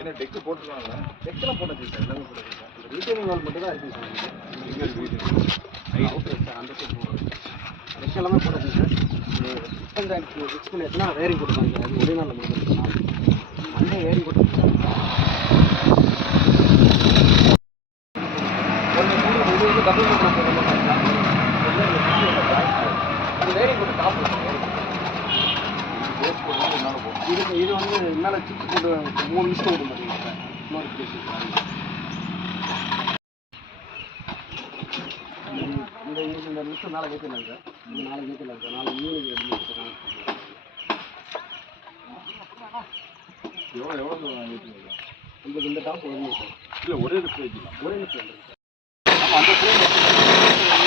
என்ன டெக்கு போட்டுருக்காங்களா? டெக்கெல்லாம் போட்டாச்சு சார், எல்லாமே போட்டாச்சு சார். இந்த ரீட்டைனிங் வால் மட்டும் தான் இருக்குது சார். ஓகே சார், அந்த சைடு டெக் எல்லாமே போட்டாச்சு சார். ஃபிக்ஸ் பண்ணி வச்சுன்னா வேரிங் போட்டுருக்காங்க சார். அது ஒரே நாளில் முடிஞ்சிருக்கு. மண்டே வேரிங் போட்டுருக்கு சார். இது வந்து டபுள் மீட்டர் போடுறோம் சார். அது வேரிங் போட்டு டாப்பில் இது வந்து மேலே சிப்ஸ் போட்டு 3 நிமிஷம் விடும் பார்த்தீங்கன்னா சார். இன்னொரு பிளேஸ் இந்த நிமிஷம் மேலே ஏற்றிடலாம் சார். இந்த நாளைக்கு ஏற்றிடலாம் சார். நாளைக்கு ஈவினிங் எடுத்து எவ்வளோ ஏற்றுங்க உங்களுக்கு இந்த டாப் வருங்க சார். இல்லை ஒரே லிஃப்ட் வைக்கலாம். ஒரே லிஃப்ட் வந்துருக்கு சார். அப்போ அந்த ஃப்ரேம்